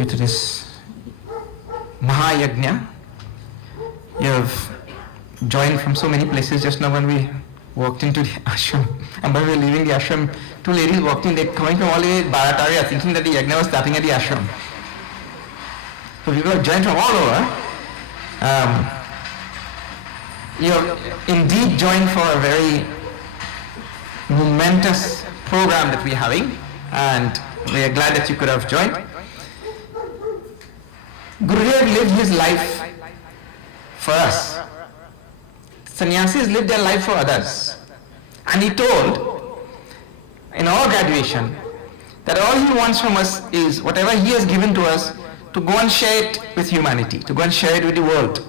you to this Mahayagna. You have joined from so many places. Just now when we walked into the ashram, and when we were leaving the ashram, two ladies walked in. They're coming from all the way Bharataria, thinking that the yagna was starting at the ashram. So people have joined from all over. You have indeed joined for a very momentous program that we're having, and we are glad that you could have joined. Gurudev lived his life for us. Sannyasis lived their life for others. And he told in our graduation that all he wants from us is whatever he has given to us to go and share it with humanity, to go and share it with the world.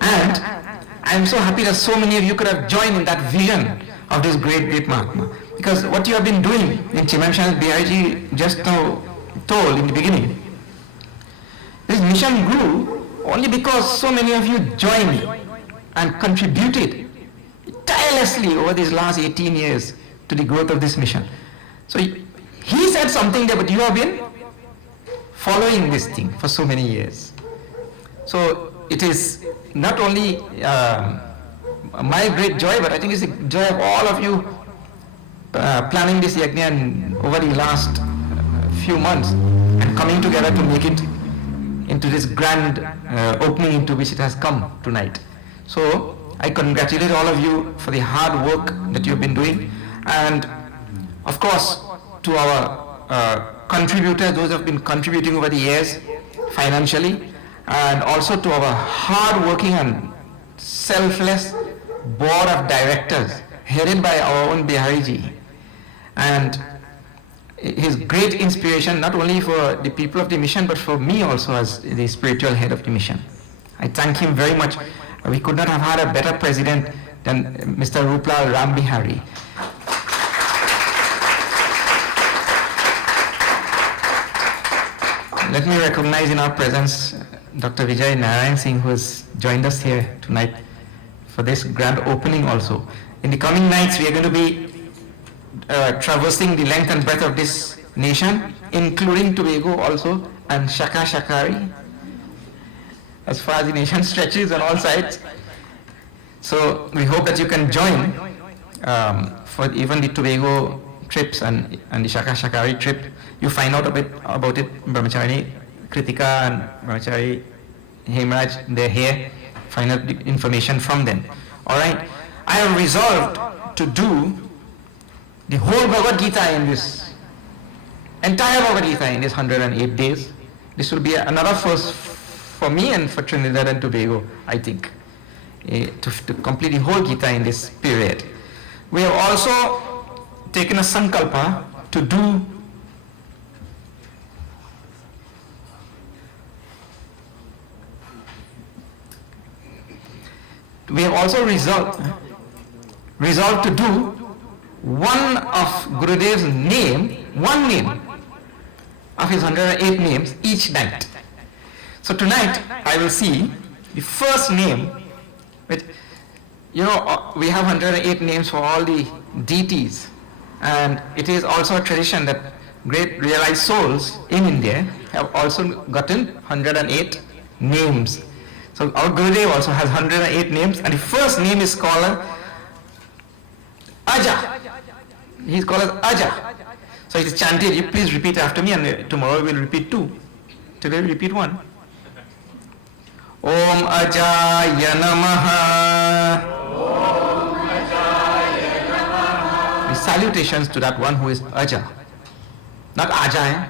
And I'm so happy that so many of you could have joined in that vision of this great, great Mahatma. Because what you have been doing in Chimamshan's Biharji just now told in the beginning, this mission grew only because so many of you joined and contributed tirelessly over these last 18 years to the growth of this mission. So he said something there, but you have been following this thing for so many years. So it is not only my great joy, but I think it's the joy of all of you planning this yajna over the last few months and coming together to make it into this grand opening into which it has come tonight. So I congratulate all of you for the hard work that you've been doing, and of course to our contributors, those who have been contributing over the years financially, and also to our hard-working and selfless board of directors headed by our own Bihariji, and his great inspiration not only for the people of the mission but for me also as the spiritual head of the mission. I thank him very much. We could not have had a better president than Mr. Ruplal Ram Bihari. Let me recognize in our presence Dr. Vijay Narayan Singh, who has joined us here tonight for this grand opening also. In the coming nights, we are going to be traversing the length and breadth of this nation, including Tobago also, and Shaka Shakari, as far as the nation stretches on all sides. So we hope that you can join for even the Tobago trips and the Shaka Shakari trip. You find out a bit about it, Brahmachari Kritika and Brahmachari Hemraj, they're here. Find out the information from them. All right. I have resolved to do the whole Bhagavad Gita in this, entire Bhagavad Gita in this 108 days. This will be another first for me and for Trinidad and Tobago, I think, to complete the whole Gita in this period. We have also taken a sankalpa to do resolved to do one of Gurudev's one name of his 108 names each night. So tonight I will see the first name, which, you know, we have 108 names for all the deities, and it is also a tradition that great realized souls in India have also gotten 108 names. So our Gurudev also has 108 names, and the first name is called Aja. He's called as Aja. So it is chanted. You please repeat after me, and tomorrow we'll repeat 2. Today we'll repeat 1. Om Ajaya Namaha. Om Ajaya Namaha. The salutations to that one who is Aja. Not Aja,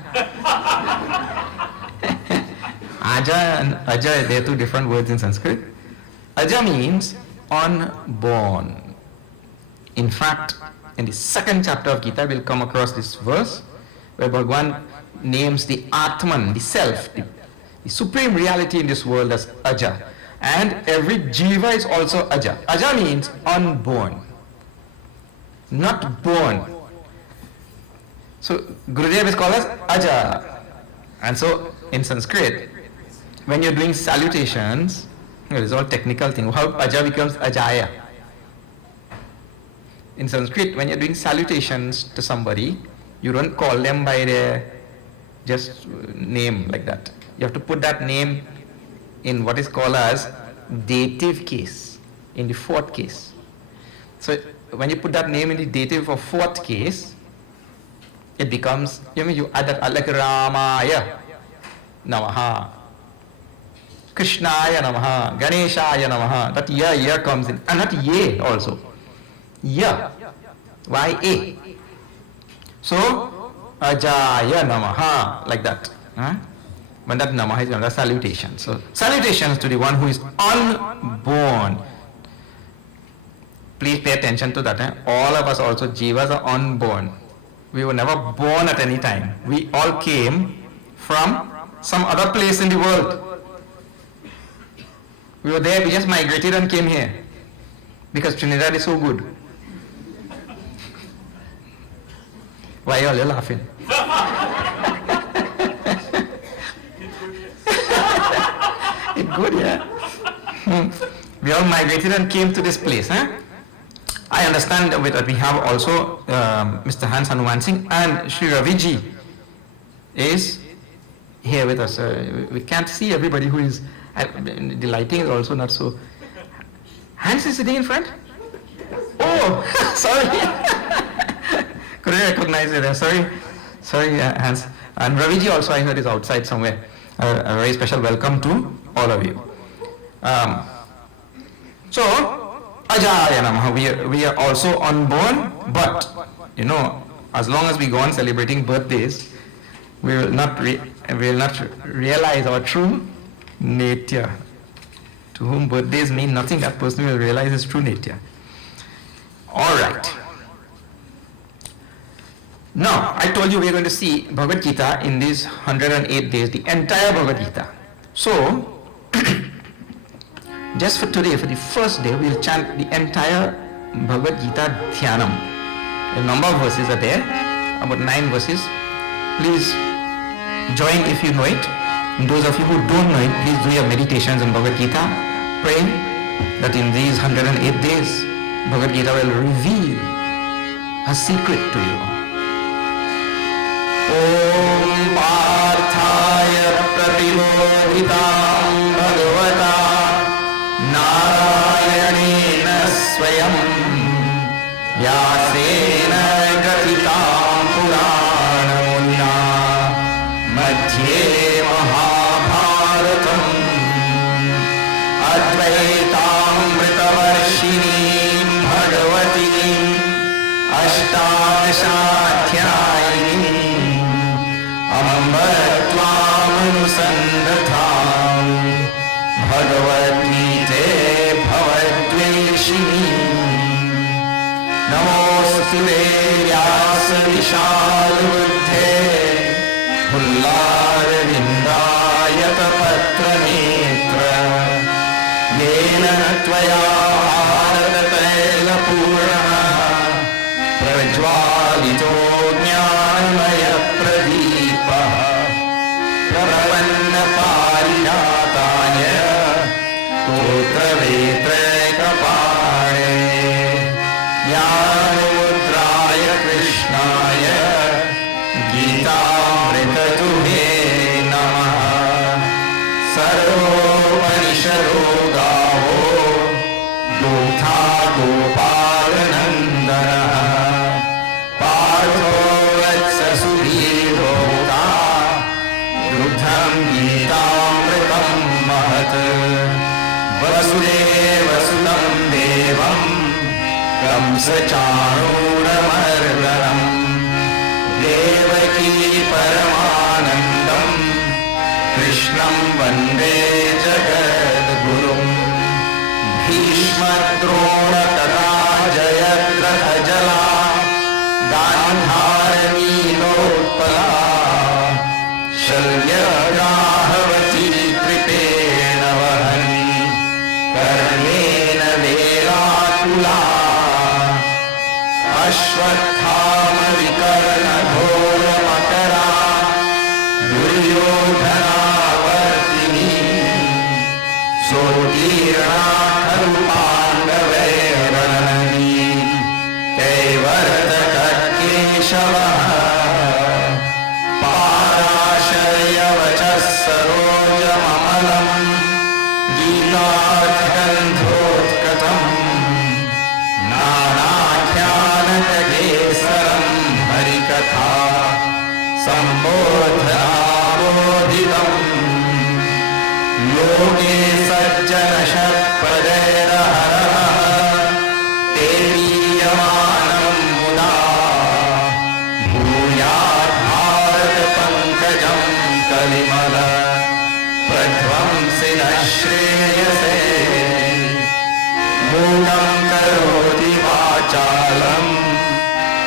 Aja and Aja, they are 2 different words in Sanskrit. Aja means unborn. In fact, in the 2nd chapter of Gita, we'll come across this verse where Bhagavan names the Atman, the self, the supreme reality in this world as Aja. And every jiva is also Aja. Aja means unborn, not born. So Gurudev is called as Aja. And so in Sanskrit, when you're doing salutations, it is all technical thing. How Aja becomes Ajaya. In Sanskrit, when you're doing salutations to somebody, you don't call them by their just name like that. You have to put that name in what is called as dative case, in the fourth case. So when you put that name in the dative of fourth case, it becomes, you add that like Ramaya Namaha, Krishnaya Namaha, Ganeshaya Namaha. That ya comes in, and that ye also. Ya, Y-A. So, Ajaya Namaha, like that. But that Namaha is another salutation. So, salutations to the one who is unborn. Please pay attention to that. All of us also, Jivas, are unborn. We were never born at any time. We all came from some other place in the world. We were there, we just migrated and came here. Because Trinidad is so good. Why are you all laughing? It's good, yeah? We all migrated and came to this place. I understand that we have also Mr. Hans Hanuman Singh and Sri Raviji is here with us. We can't see everybody who is, the lighting is also not so. Hans is sitting in front? Oh, sorry. Couldn't recognize it. Sorry, Hans. And Raviji also, I heard, is outside somewhere. A very special welcome to all of you. So, Ajaya Namaha, we are also unborn, but, as long as we go on celebrating birthdays, we will not realize our true nature. To whom birthdays mean nothing, that person will realize his true nature. Alright. Now, I told you we are going to see Bhagavad Gita in these 108 days, the entire Bhagavad Gita. So, just for today, for the first day, we'll chant the entire Bhagavad Gita Dhyanam. A number of verses are there, about 9 verses. Please join if you know it. And those of you who don't know it, please do your meditations on Bhagavad Gita. Pray that in these 108 days, Bhagavad Gita will reveal a secret to you. Om Parthaya Pratibodhitam Bhagavata Narayanena Swayam Vyasena Gatitam Puranamuna Madhye Mahabharatam Advaitamritavarshini Bhagavati Ashtashatyayini Ambatvamanusandhatam Bhagavadgite Bhavadveshini Namostute Vyasa Vishalbuddhe Pullarvindayata Patranetra Yena Tvaya Bharatataila Purana Prajvalito Jnanmaya Pradipa Pravanna Parinataya Putra Vetrikapane Jnanamudraya Krishnaya Gita Tuhe Namaha Sarvopanishado Gavo Dutha Gopalanandana Partho Vatsa Sudhirota Dudham Gitamritam Mahat Vasudeva Sudam Devam Kamsacharuramargaram Devaki Paramanandam Krishnam Vande Jagadgurum Bhishma Drona Tata Jayadratha Jala Gandharani Lotpala Shalya Rahavati Tripena Vahani Karnena Velatula Ashwathama Vikarna Ghora Makara Duryodhana Vartini Sotirna Karupandave Ranani Kevartaka Keshava Parashara सरोजममलम् गीतार्थगन्धोत्कटम् नानाख्यानकेसरम् हरिकथा सम्बोधनाबोधितम् लोके सज्जनशत्पदैरहरः तेरीयमानम् मुदा भूयात् भारतपङ्कजम् कलिमल प्रध्वंसि न श्रेयसे मूकम् करोति वाचालम्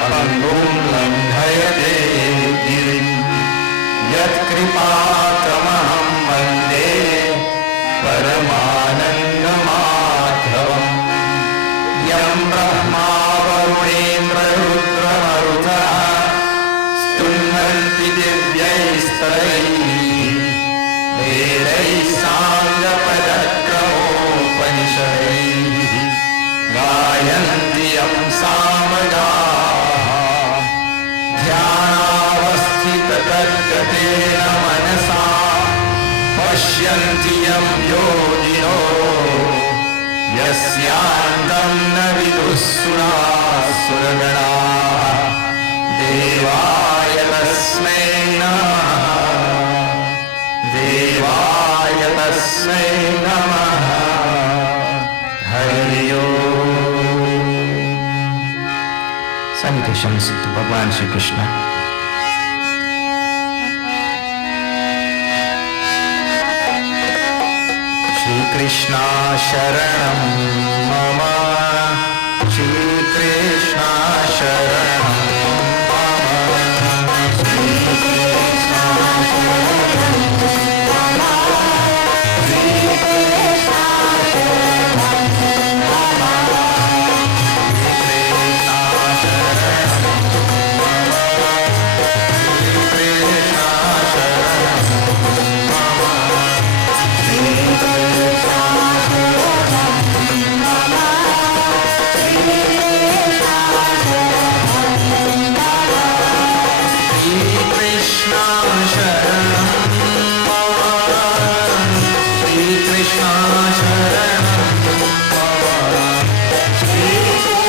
पङ्गुं लङ्घयते गिरिम् यत्कृपातमहं वन्दे परमानन्दमाधवम् यं ब्रह्मा वरुणेन्द्ररुद्रमरुतः स्तुन्वन्ति दिव्यैस्तरैः वेदैः साङ्गपदक्रमोपनिषदैः गायन्ति यं सामगाः ध्यानावस्थिततद्गतेन मनसा पश्यन्ति यं योगिनो यस्यान्तं न विदुः सुरासुरगणाः देवाय तस्मै नमः देवाय तस्मै नमः हरि ओम। सन्निधिशं सिद्ध भगवान श्री कृष्ण। श्री कृष्णा शरणं मम श्री कृष्णा शरणं मम श्री कृष्णा शरणं मम श्री कृष्णा शरणं मम श्री कृष्णा शरणं मम श्री कृष्णा शरणं मम Shri Krishna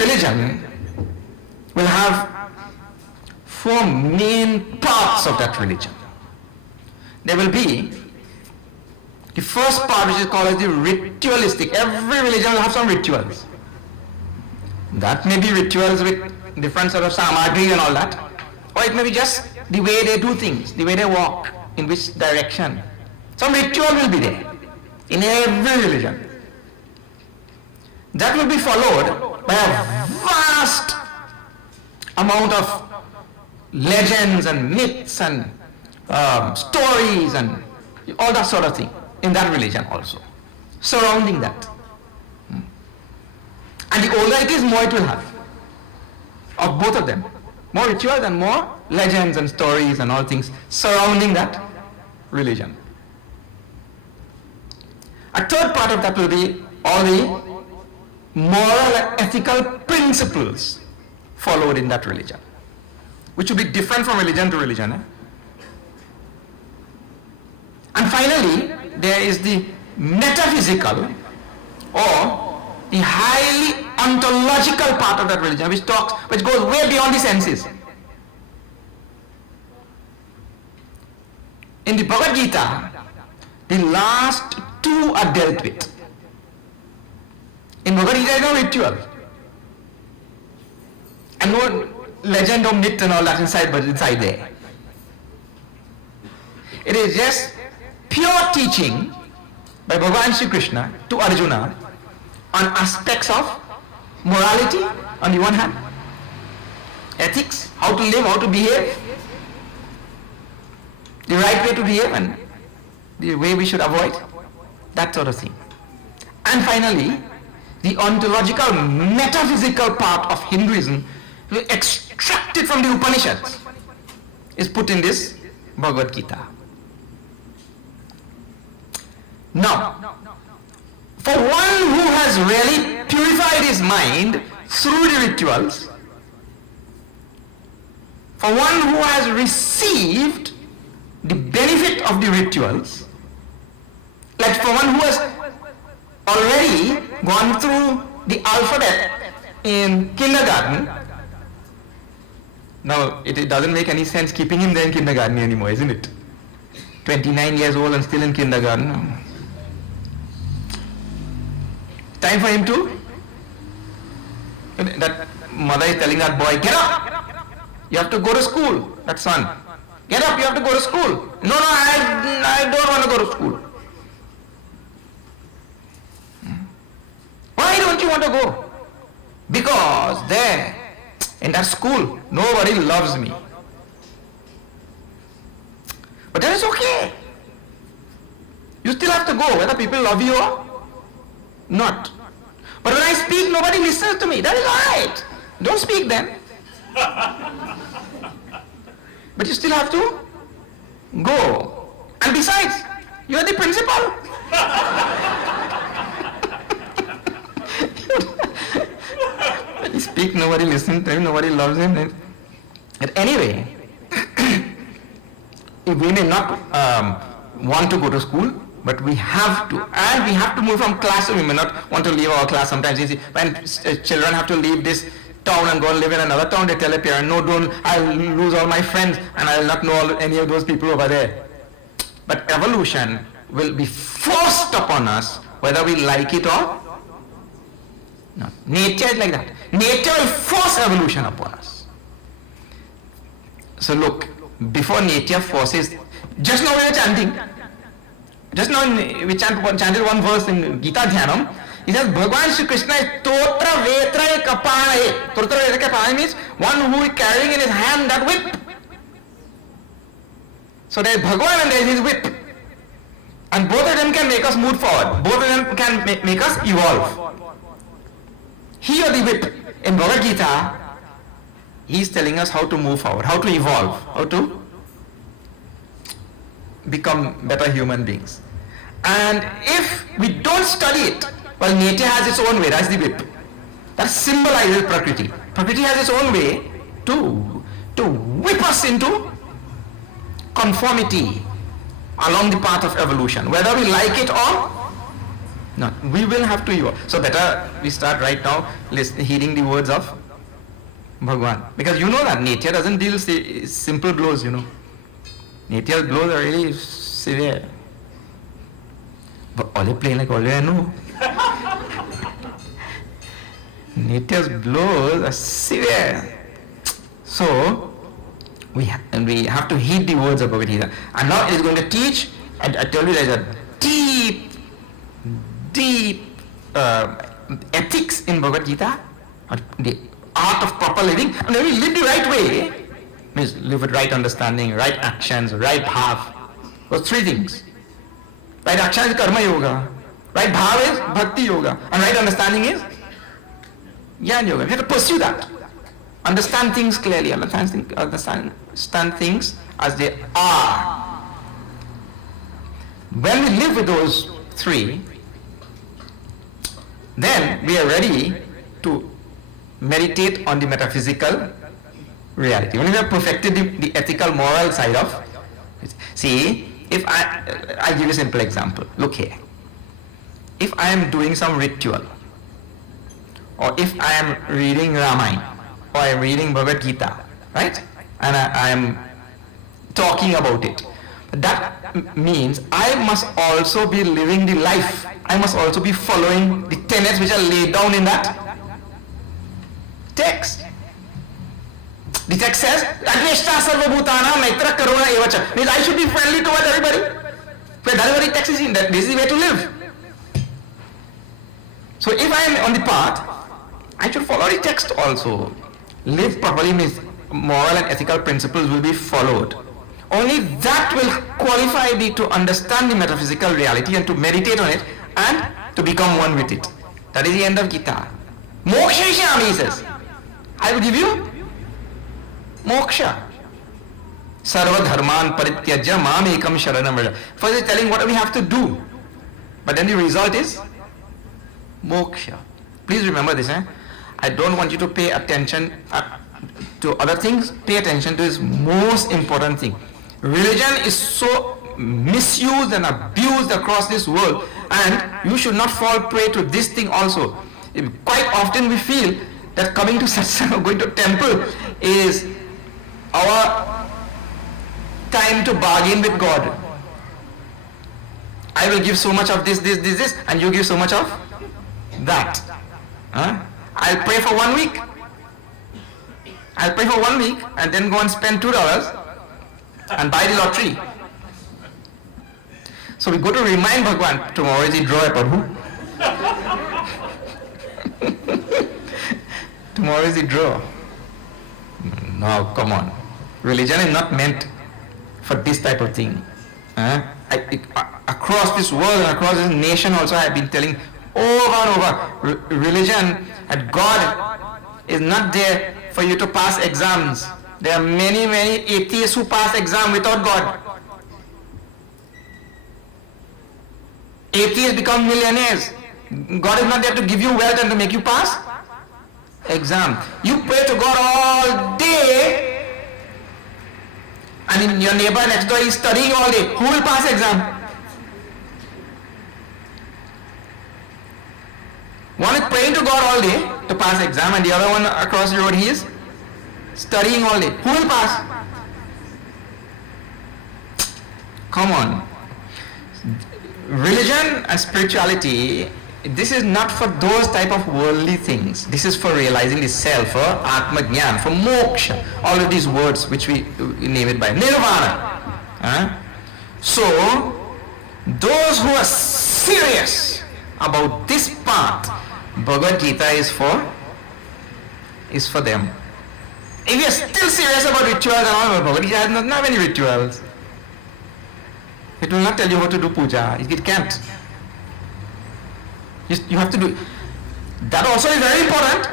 religion will have four main parts of that religion. There will be the first part, which is called as the ritualistic. Every religion will have some rituals. That may be rituals with different sort of samadhi and all that, or it may be just the way they do things, the way they walk, in which direction. Some ritual will be there in every religion. That will be followed by a vast amount of legends and myths and stories and all that sort of thing in that religion also, surrounding that. And the older it is, more it will have of both of them. More rituals and more legends and stories and all things surrounding that religion. A third part of that will be all the moral and ethical principles followed in that religion, which will be different from religion to religion. And finally, there is the metaphysical or the highly ontological part of that religion, which goes way beyond the senses. In the Bhagavad Gita, the last two are dealt with. In Bhagavad Gita, there is no ritual and no legend or myth and all that inside there. It is just pure teaching by Bhagavan Sri Krishna to Arjuna on aspects of morality on the one hand, ethics, how to live, how to behave, the right way to behave and the way we should avoid, that sort of thing. And finally, the ontological, metaphysical part of Hinduism, extracted from the Upanishads, is put in this Bhagavad Gita. Now, for one who has really purified his mind through the rituals, for one who has received the benefit of the rituals, like for one who has already gone through the alphabet in kindergarten, now it doesn't make any sense keeping him there in kindergarten anymore, isn't it? 29 years old and still in kindergarten. Time for him to, that mother is telling that boy, get up, you have to go to school, that son. Get up, you have to go to school. No, I don't want to go to school. Why don't you want to go? Because there, in that school, nobody loves me. But that is okay. You still have to go, whether people love you or not. But when I speak, nobody listens to me. That is alright. Don't speak then. But you still have to go. And besides, you are the principal. When you speak, nobody listens to him, nobody loves him. But anyway, we may not want to go to school, but we have to, and we have to move from class. We may not want to leave our class sometimes. You see, when children have to leave this town and go and live in another town, they tell a parent, no, don't, I'll lose all my friends and I'll not know any of those people over there. But evolution will be forced upon us, whether we like it or not. Nature is like that. Nature will force evolution upon us. So look, before nature forces, just now we were chanting. Just now we chanted one verse in Gita Dhyanam. He says, Bhagavan Shri Krishna is Totra Vetra Kapana. Totra Vetra Kapana means one who is carrying in his hand that whip. So there is Bhagavan and there is his whip. And both of them can make us move forward. Both of them can make us evolve. He or the whip. In Bhagavad Gita, he is telling us how to move forward, how to evolve, how to become better human beings. And if we don't study it, well, nature has its own way, that's the whip. That symbolizes Prakriti. Prakriti has its own way to whip us into conformity along the path of evolution, whether we like it or No, we will have to evolve. So better we start right now heeding the words of Bhagwan. Because you know that nature doesn't deal simple blows, you know. Nature's blows are really severe. But all they play like all they know. Nature's blows are severe. So we have to heed the words of Bhagavad Gita. And now it is going to teach, and I tell you there's a deep ethics in Bhagavad Gita, the art of proper living. And when we live the right way, means live with right understanding, right actions, right bhav. Those three things. Right action is karma yoga, right bhav is bhakti yoga, and right understanding is jnana yoga. We have to pursue that. Understand things clearly, understand things as they are. When we live with those three, then we are ready to meditate on the metaphysical reality. When we have perfected the ethical, moral side of it. See, if I give you a simple example. Look here. If I am doing some ritual, or if I am reading Ramayana, or I am reading Bhagavad Gita, right? And I am talking about it. That means I must also be living the life. I must also be following the tenets which are laid down in that text. The text says, Adveshta sarvabhutana maitra karuna evacha. Means I should be friendly towards everybody. But that's what the text is in, that this is the way to live. So if I am on the path, I should follow the text also. Live properly means moral and ethical principles will be followed. Only that will qualify thee to understand the metaphysical reality and to meditate on it and to become one with it. That is the end of Gita. Moksha, he says. I will give you moksha. Sarva dharman parityajya mam ekam sharanam vraja. First is telling what we have to do. But then the result is moksha. Please remember this. I don't want you to pay attention to other things. Pay attention to this most important thing. Religion is so misused and abused across this world, and you should not fall prey to this thing also. Quite often we feel that coming to satsang or going to temple is our time to bargain with God. I will give so much of this, and you give so much of that. I'll pray for 1 week. I'll pray for 1 week and then go and spend $2 and buy the lottery. So we go to remind Bhagwan, tomorrow is the draw, Prabhu. Tomorrow is the draw. No, come on. Religion is not meant for this type of thing. Across this world and across this nation also, I have been telling over and over, religion and God is not there for you to pass exams. There are many atheists who pass exam without God. Atheists become millionaires. God is not there to give you wealth and to make you pass exam. You pray to God all day, and in your neighbor next door is studying all day. Who will pass exam? One is praying to God all day to pass exam, and the other one across the road, he is studying all day. Who will pass? Come on. Religion and spirituality, this is not for those type of worldly things. This is for realizing the self, for Atma Jnana, for moksha. All of these words which we name it by. Nirvana. So, those who are serious about this path, Bhagavad Gita is for them. If you are still serious about rituals and all, Bhagavad Gita does not have any rituals. It will not tell you how to do puja. It can't. You have to do. That also is very important.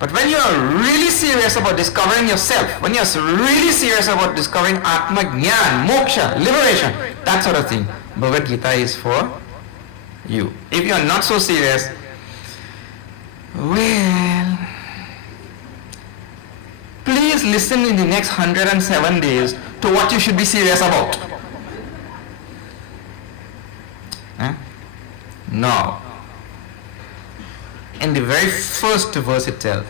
But when you are really serious about discovering yourself, when you are really serious about discovering Atma Jnana, moksha, liberation, that sort of thing, Bhagavad Gita is for you. If you are not so serious, well, please listen in the next 107 days to what you should be serious about. No. In the very first verse itself,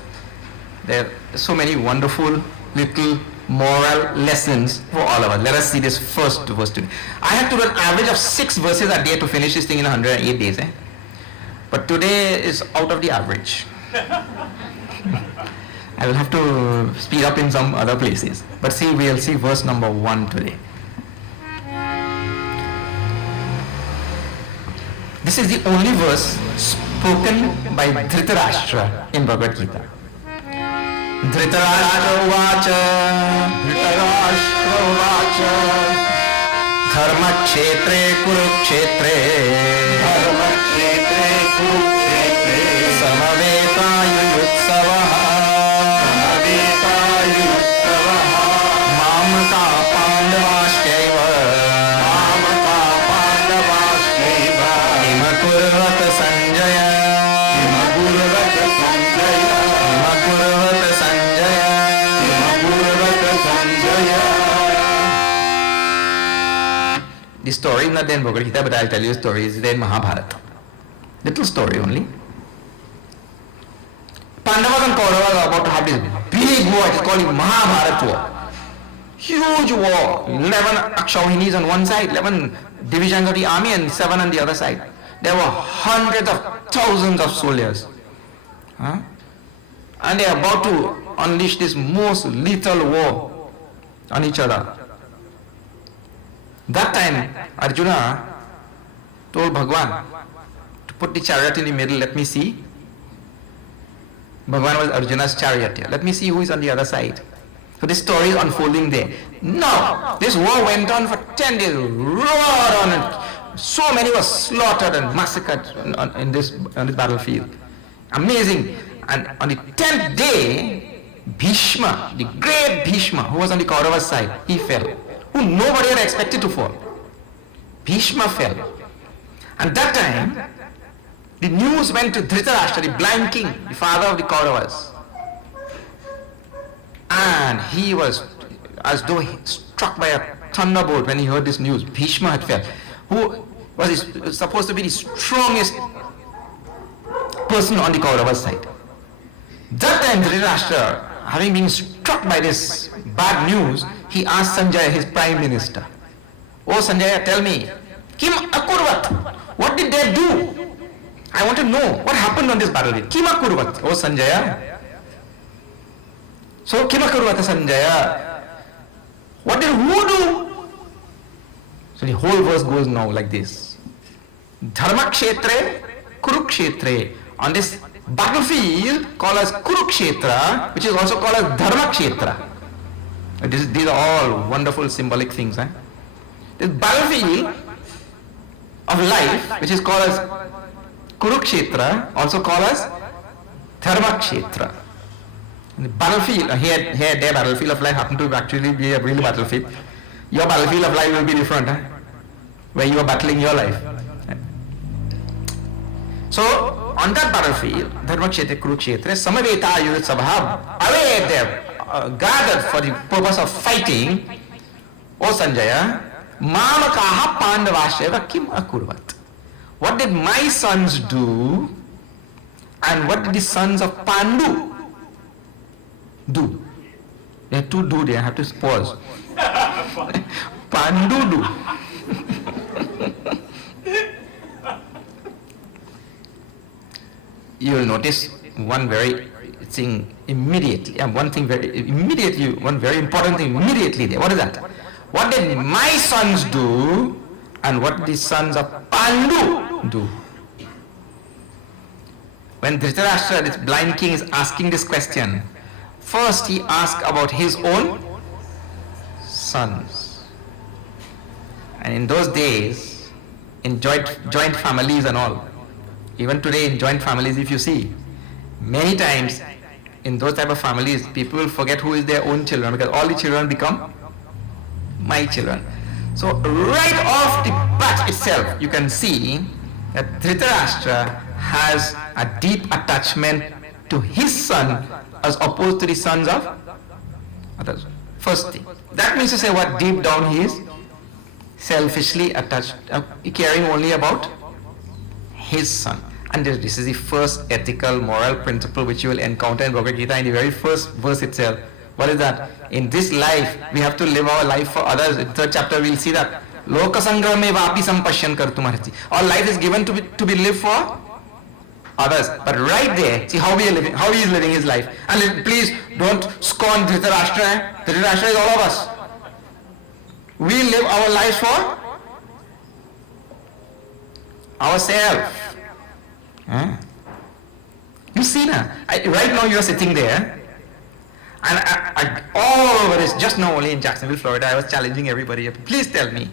there are so many wonderful little moral lessons for all of us. Let us see this first verse today. I have to do an average of 6 verses a day to finish this thing in 108 days. But today is out of the average. I will have to speed up in some other places. But see, we'll see verse number 1 today. This is the only verse spoken by Dhritarashtra in Bhagavad Gita. Dhritarashtra Vacha Dharma Kshetre Kurukshetre Samaveta Yuyutsavaha Mamata Pandavashkaiva Imakurvata Sanjaya The story is not there in Bhagavad Gita, but I'll tell you a story. It's there in Mahabharata. Little story only. Pandavas and Kauravas are about to have this big war. It's called the Mahabharata war. Huge war. 11 Akshauhinis on one side, 11 divisions of the army, and 7 on the other side. There were hundreds of thousands of soldiers. And they are about to unleash this most lethal war on each other. That time, Arjuna told Bhagwan to put the chariot in the middle. Let me see. Bhagwan was Arjuna's charioteer. Let me see who is on the other side. So this story is unfolding there. No, this war went on for 10 days, roared on, and so many were slaughtered and massacred on this battlefield. Amazing. And on the 10th day, Bhishma, the great Bhishma, who was on the Kaurava's side, he fell, who nobody had expected to fall. Bhishma fell. And that time, the news went to Dhritarashtra, the blind king, the father of the Kauravas. And he was as though struck by a thunderbolt when he heard this news. Bhishma had fell, who was supposed to be the strongest person on the Kauravas side. That time Dhritarashtra, having been struck by this bad news, he asked Sanjaya, his prime minister, "Oh Sanjaya, tell me, Kim Akurvat, what did they do? I want to know what happened on this battlefield. Kim Akurvat, oh Sanjaya." So Kim Akurvat, Sanjaya, what did who do? So the whole verse goes now like this. Dharma Kshetre, Kurukshetre. On this battlefield called as Kurukshetra, which is also called as Dharma Kshetra. These are all wonderful symbolic things. This battlefield of life, which is called as Kurukshetra, also called as Dharma Kshetra. The battlefield, their battlefield of life happened to actually be a real battlefield. Your battlefield of life will be different, where you are battling your life. So, on that battlefield, Dharma Kshetra, Kurukshetra, Samaveta Yudhisabha, away there, gathered for the purpose of fighting. O Sanjaya, Mamakaha Pandavasheva Kim Akurvat. What did my sons do, and what did the sons of Pandu do? There are two do there, I have to pause. Pandu do. You will notice one very thing immediately, and one very important thing immediately there. What is that? What did my sons do, and what did the sons of Pandu do? When Dhritarashtra, this blind king, is asking this question, first he asked about his own sons. And in those days, in joint families and all, even today in joint families, if you see, many times in those type of families, people will forget who is their own children, because all the children become my children. So right off the bat itself, you can see that Dhritarashtra has a deep attachment to his son as opposed to the sons of others. First thing. That means to say what? Deep down he is selfishly attached, caring only about his son. And this is the first ethical, moral principle which you will encounter in Bhagavad Gita in the very first verse itself. What is that? In this life, we have to live our life for others. In the third chapter, we'll see that. Loka sangrame vapi sampashyan kartumarti. Our life is given to be lived for others. But right there, see how we are living, how he is living his life. And please don't scorn Dhritarashtra. Dhritarashtra is all of us. We live our lives for ourselves. You see now, right now you are sitting there, and I all over this, just now only in Jacksonville, Florida, I was challenging everybody. Please tell me,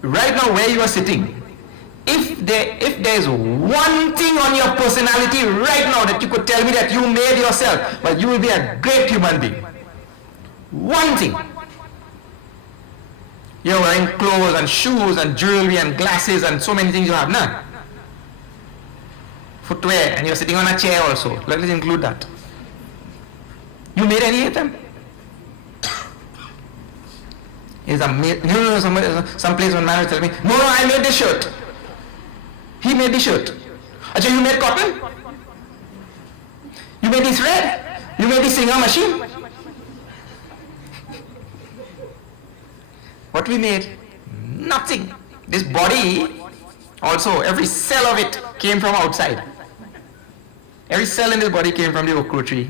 right now where you are sitting, if there is one thing on your personality right now that you could tell me that you made yourself, but you will be a great human being. One thing. You're wearing clothes and shoes and jewelry and glasses and so many things you have, no? Footwear, and you're sitting on a chair also. Let us include that. You made any of them? Some place one man was telling me, no, I made this shirt. He made the shirt. Achha, you made cotton? You made the thread? You made the singer machine? What we made? Nothing. This body, also, every cell of it came from outside. Every cell in this body came from the okra tree,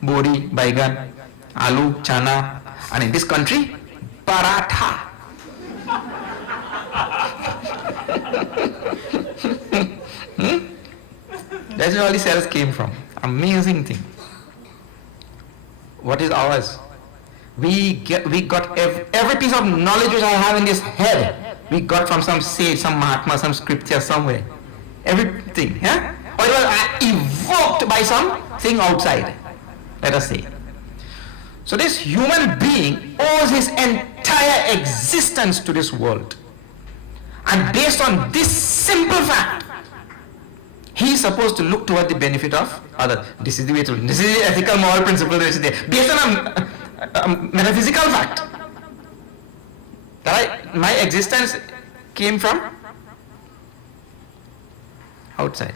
bodi, baigan, aloo, chana, and in this country, paratha. That's where all the cells came from. Amazing thing. What is ours? We got every piece of knowledge which I have in this head, we got from some sage, some Mahatma, some scripture somewhere. Everything, yeah? Or it was evoked by something outside, let us say. So this human being owes his entire existence to this world. And based on this simple fact, he is supposed to look toward the benefit of others. This is the way to, this is the ethical moral principle that is there. Based on a metaphysical fact. That my existence came from outside.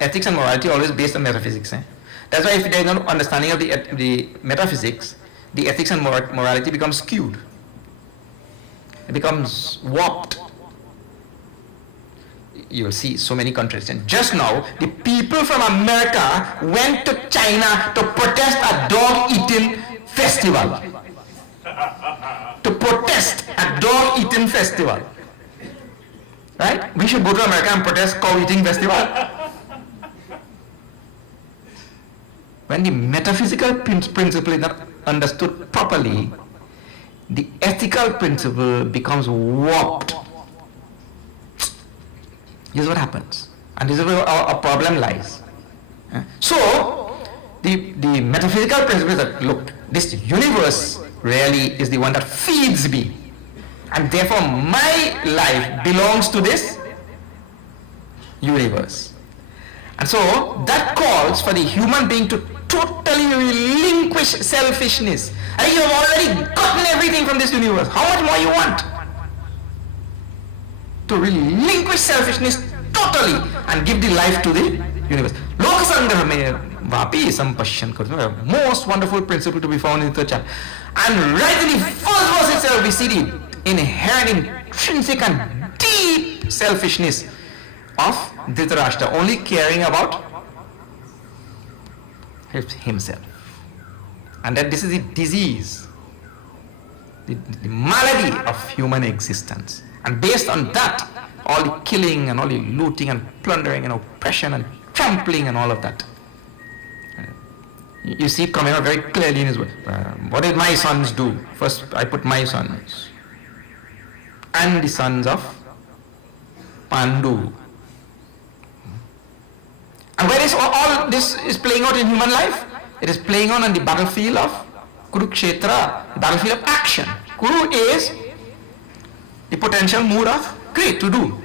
Ethics and morality are always based on metaphysics. That's why if there is no understanding of the metaphysics, the ethics and morality becomes skewed. It becomes warped. You will see so many countries. And just now, the people from America went to China to protest a dog-eating festival. To protest a dog-eating festival. Right? We should go to America and protest cow-eating festival. When the metaphysical principle is not understood properly, the ethical principle becomes warped. This is what happens. And this is where our problem lies. So, the metaphysical principle is that, look, this universe really is the one that feeds me. And therefore my life belongs to this universe. And so that calls for the human being to totally relinquish selfishness. And you have already gotten everything from this universe. How much more you want? To relinquish selfishness totally and give the life to the universe. Lokasangrame vapi sampashyan kartu. Most wonderful principle to be found in the third chapter. And right in the first verse itself we see the inherent, intrinsic and deep selfishness of Dhritarashtra, only caring about himself. And that this is the disease, the malady of human existence. And based on that, all the killing and all the looting and plundering and oppression and trampling and all of that. You see it coming out very clearly in his word. What did my sons do? First, I put my sons and the sons of Pandu. And where is all this is playing out in human life? It is playing on the battlefield of Kurukshetra, the battlefield of action. Kuru is the potential mood of great, to do.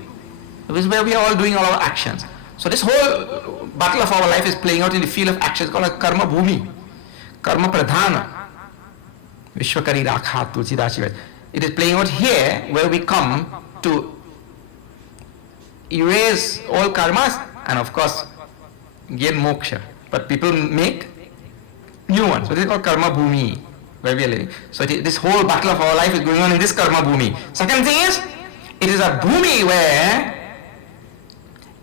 This is where we are all doing all our actions. So this whole battle of our life is playing out in the field of action. It's called a karma bhumi, karma pradhana. Vishwakari rakha tulsidashi. It is playing out here where we come to erase all karmas and of course gain moksha. But people make new ones. So this is called karma bhumi, where we are living. So this whole battle of our life is going on in this karma bhumi. Second thing is, it is a bhumi where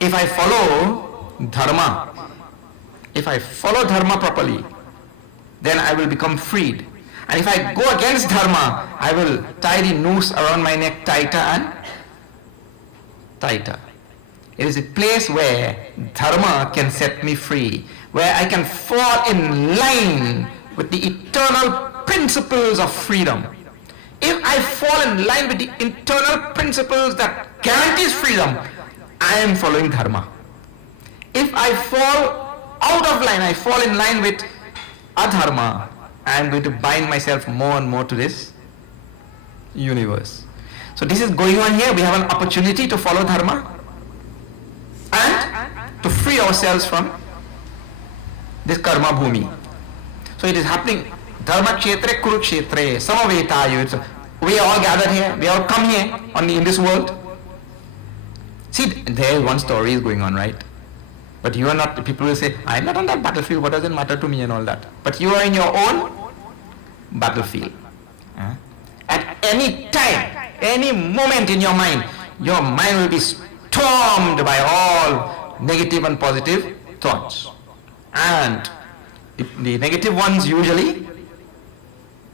if I follow dharma, if I follow dharma properly, then I will become freed. And if I go against dharma, I will tie the noose around my neck tighter and tighter. It is a place where dharma can set me free, where I can fall in line with the eternal principles of freedom. If I fall in line with the internal principles that guarantees freedom, I am following dharma. If I fall out of line, I fall in line with adharma, I am going to bind myself more and more to this universe. So this is going on here. We have an opportunity to follow dharma and to free ourselves from this karma bhumi. So it is happening. Dharma kshetre kurukshetre samavetayu. We are all gathered here. We all come here in this world. See, there one story is going on, right? But you are not, people will say, I am not on that battlefield, what does it matter to me and all that. But you are in your own battlefield. At any time, any moment in your mind will be stormed by all negative and positive thoughts. And the negative ones usually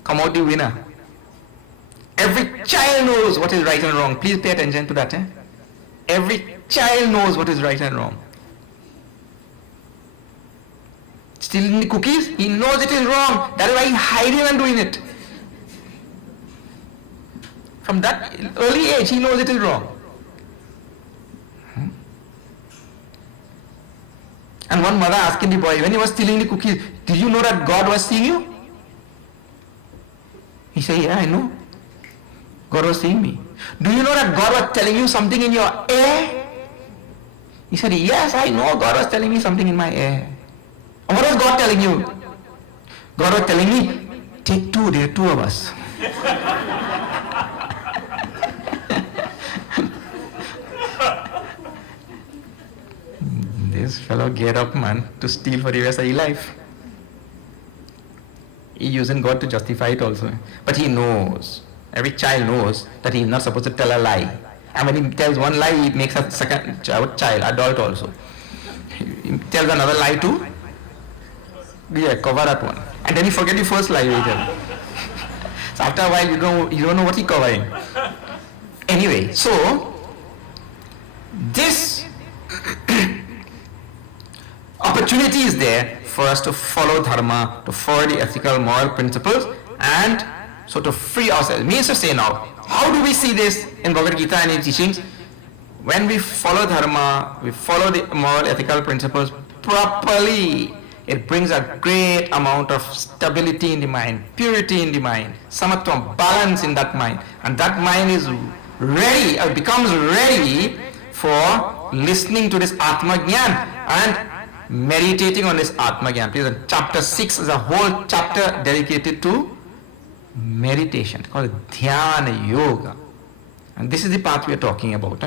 come out the winner. Every child knows what is right and wrong. Please pay attention to that. Every child knows what is right and wrong. Stealing the cookies, he knows it is wrong. That is why he's hiding and doing it. From that early age, he knows it is wrong. And one mother asking the boy, when he was stealing the cookies, did you know that God was seeing you? He said, yeah, I know. God was seeing me. Do you know that God was telling you something in your ear? He said, yes, I know God was telling me something in my ear. And what was God telling you? God was telling me, take two, there are two of us. This fellow get up, man, to steal for the rest of his life. He using God to justify it also. But he knows, every child knows that he is not supposed to tell a lie. And when he tells one lie, he makes a second child, adult also. He tells another lie too. Yeah, cover that one. And then you forget the first lie you tell. So after a while, you don't know what he's covering. Anyway, so this opportunity is there for us to follow dharma, to follow the ethical, moral principles, and so to free ourselves. Means to say now, how do we see this in Bhagavad Gita and in teachings? When we follow dharma, we follow the moral, ethical principles properly, it brings a great amount of stability in the mind, purity in the mind, samatvam, balance in that mind. And that mind is ready, or becomes ready for listening to this Atma Gyan and meditating on this Atma Gyan. Please, chapter 6 is a whole chapter dedicated to meditation, called Dhyana Yoga. And this is the path we are talking about.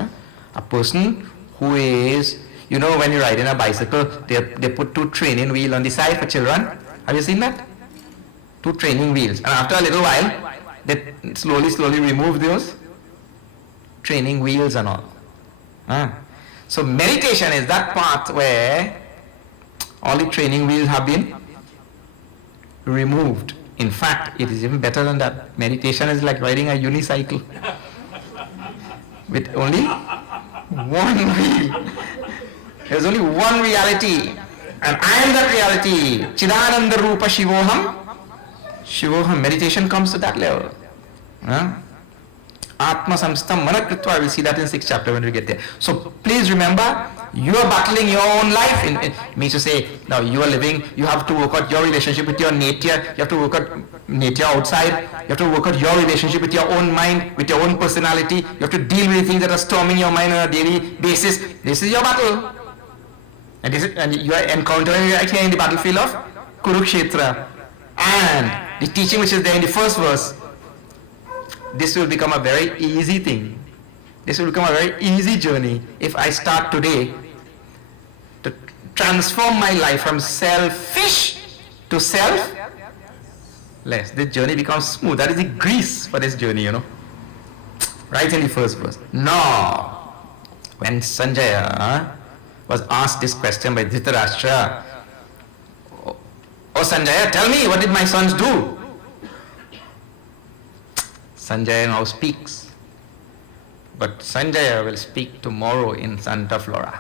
A person who is, you know, when you ride in a bicycle, they put two training wheels on the side for children. Have you seen that? Two training wheels. And after a little while, they slowly remove those training wheels and all. So meditation is that path where all the training wheels have been removed. In fact, it is even better than that. Meditation is like riding a unicycle with only one wheel. There's only one reality, and I am that reality. Chidananda Rupa Shivoham. Shivoham. Meditation comes to that level. Atma Samstam Manakritva. We'll see that in 6th chapter when we get there. So please remember, you are battling your own life. It means to say, now you are living, you have to work out your relationship with your nature, you have to work out nature outside, you have to work out your relationship with your own mind, with your own personality, you have to deal with things that are storming your mind on a daily basis. This is your battle. And you are encountering right here in the battlefield of Kurukshetra. And the teaching which is there in the first verse, this will become a very easy thing. This will become a very easy journey if I start today to transform my life from selfish to selfless. This journey becomes smooth. That is the grease for this journey, Right in the first verse. Now, when Sanjaya was asked this question by Dhritarashtra, "Oh Sanjaya, tell me, what did my sons do?" Sanjaya now speaks. But Sanjaya will speak tomorrow in Santa Flora.